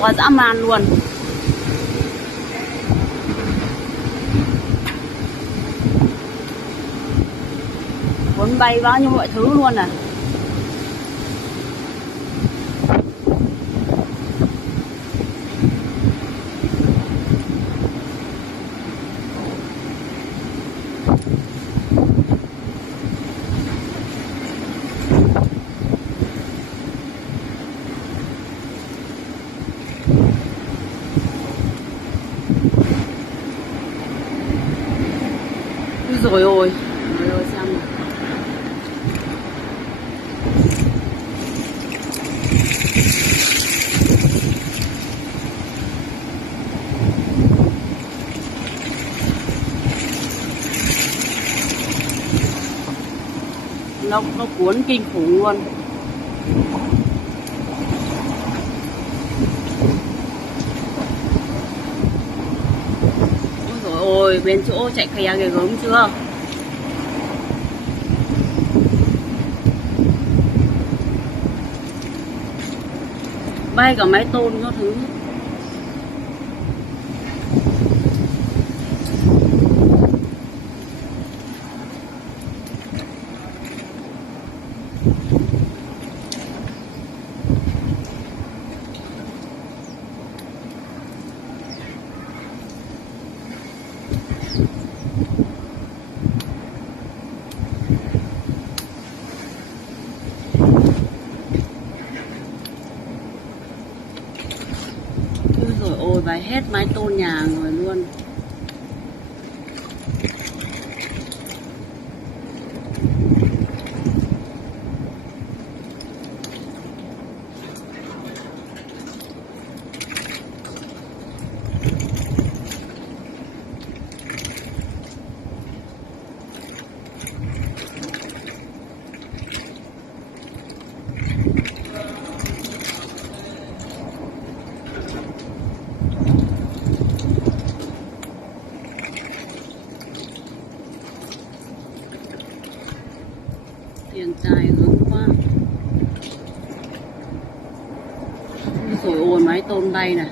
to dã man luôn. Cuốn bay bao nhiêu mọi thứ luôn à. Rồi ôi, trời ơi xem nào. Nó cuốn kinh khủng luôn. Ôi dồi ôi, bên chỗ chạy khè ghê gớm chưa. Bay cả máy tôn các thứ. Rồi ôi, bay hết mái tôn nhà rồi luôn. Tiền tài gớm quá. Rồi ôi, máy tôn bay này.